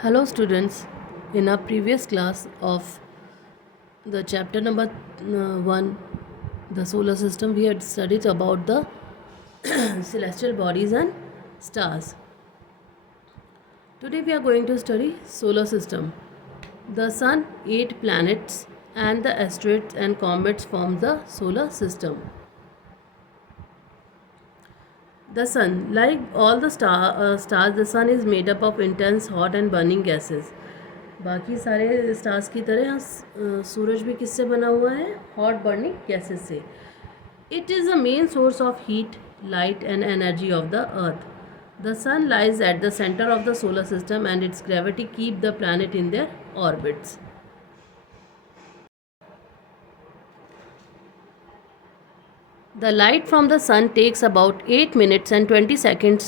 Hello students, in our previous class of the chapter number 1, the solar system, we had studied about the celestial bodies and stars. Today we are going to study solar system. The sun, 8 planets and the asteroids and comets form the solar system. The sun, like all the stars, the sun is made up of intense, hot and burning gases. बाकी सारे stars की तरह सूरज भी किससे बना हुआ है? Hot burning gases से. It is the main source of heat, light and energy of the earth. The sun lies at the center of the solar system and its gravity keep the planet in their orbits. The light from the sun takes about 8 minutes and 20 seconds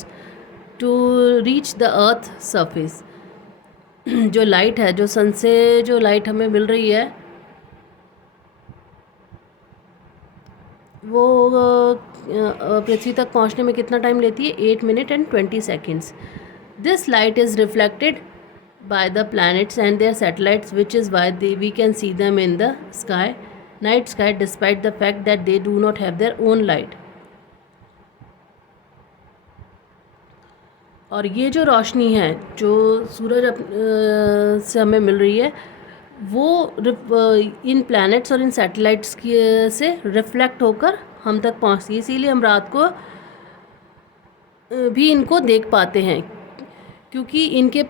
to reach the earth surface. जो light है, जो सन से जो light हमें मिल रही है वो पृथ्वी तक पहुंचने में कितना टाइम लेती है? 8 minute and 20 seconds. This light is reflected by the planets and their satellites which is why we can see them in the sky, night sky, despite the fact that they do not have their own light. और ये जो रोशनी है जो सूरज से हमें मिल रही है वो इन प्लैनेट्स और इन सैटेलाइट्स की से रिफ्लेक्ट होकर हम तक पहुंचती है. इसीलिए हम रात को भी इनको देख पाते हैं, क्योंकि इनके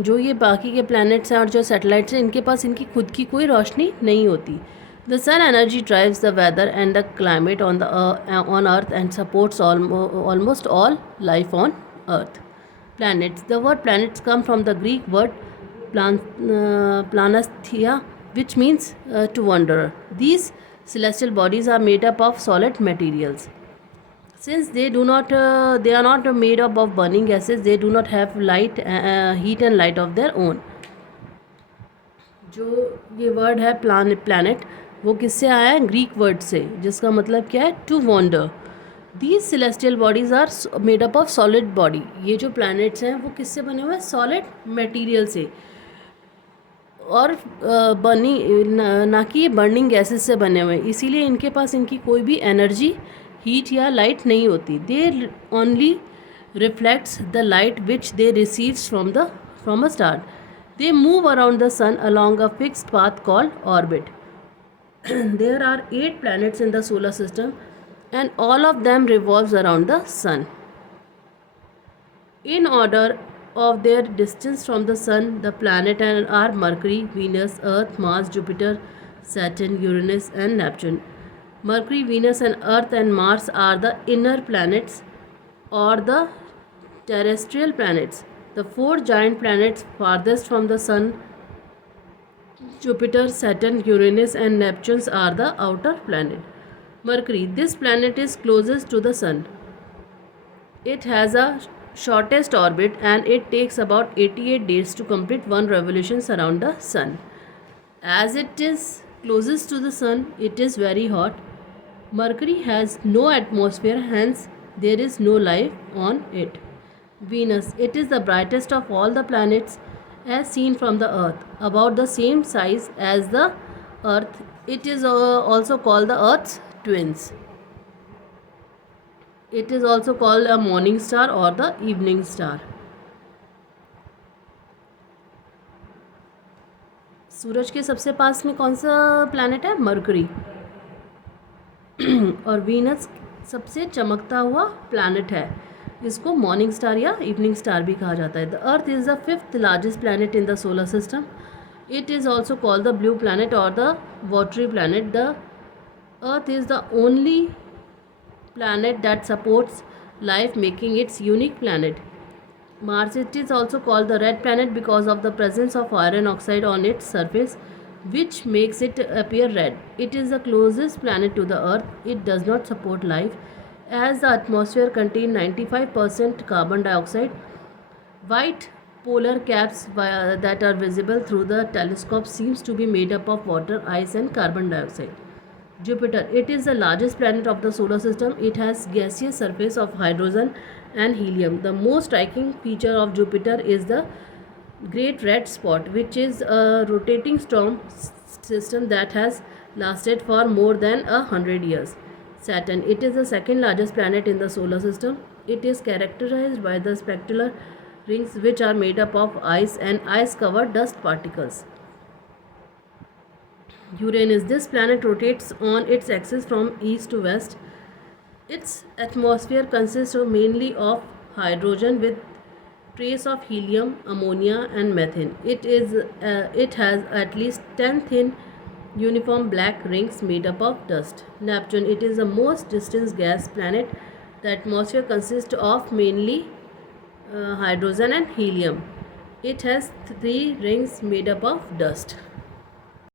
जो ये बाकी के प्लैनेट्स हैं और जो सैटेलाइट्स हैं इनके पास इनकी खुद की कोई रोशनी नहीं होती. The sun energy drives the weather and the climate on earth and supports almost all life on Earth. Planets. The word planets come from the Greek word planasthia, which means to wanderer. These celestial bodies are made up of solid materials. Since they are not made up of burning gases, they do not have heat and light of their own. जो ये word है planet, वो किससे आया है? Greek word से, जिसका मतलब क्या है? To wonder. These celestial bodies are made up of solid body. ये जो planets हैं वो किससे बने हुए हैं? solid material से, और ना कि ये burning gases से बने हुए हैं. इसीलिए इनके पास इनकी कोई भी energy, heat या light नहीं होती. They only reflects the light which they receives from a star. They move around the sun along a fixed path called orbit. There are 8 planets in the solar system and all of them revolves around the sun. In order of their distance from the sun, the planet are Mercury, Venus, Earth, Mars, Jupiter, Saturn, Uranus and Neptune. Mercury, Venus and Earth and Mars are the inner planets or the terrestrial planets. The 4 giant planets farthest from the sun, Jupiter, Saturn, Uranus and Neptune, are the outer planet. Mercury, this planet is closest to the sun. It has a shortest orbit and it takes about 88 days to complete one revolution around the sun. As it is closest to the sun, it is very hot. Mercury has no atmosphere, hence there is no life on it. Venus, it is the brightest of all the planets as seen from the earth, about the same size as the earth. It is also called the earth's twins. It is also called a morning star or the evening star. सूरज के सबसे पास में कौन सा planet है? Mercury. और Venus सबसे चमकता हुआ प्लैनेट है. इसको मॉर्निंग स्टार या इवनिंग स्टार भी कहा जाता है. The earth is the 5th largest planet in the solar system. It is also called the blue planet or the watery planet. The Earth is the only planet that supports life, making its unique planet. Mars, it is also called the red planet because of the presence of iron oxide on its surface, which makes it appear red. It is the closest planet to the Earth. It does not support life as the atmosphere contains 95% carbon dioxide. White polar caps that are visible through the telescope seems to be made up of water, ice and carbon dioxide. Jupiter, it is the largest planet of the solar system. It has gaseous surface of hydrogen and helium. The most striking feature of Jupiter is the Great red spot, which is a rotating storm system that has lasted for more than 100 years. Saturn, it is the second largest planet in the solar system. It is characterized by the spectacular rings which are made up of ice and ice covered dust particles. Uranus, this planet rotates on its axis from east to west. Its atmosphere consists of mainly of hydrogen with trace of helium, ammonia, and methane. It has at least 10 thin uniform black rings made up of dust. Neptune, it is the most distant gas planet. The atmosphere consists of mainly hydrogen and helium. It has 3 rings made up of dust.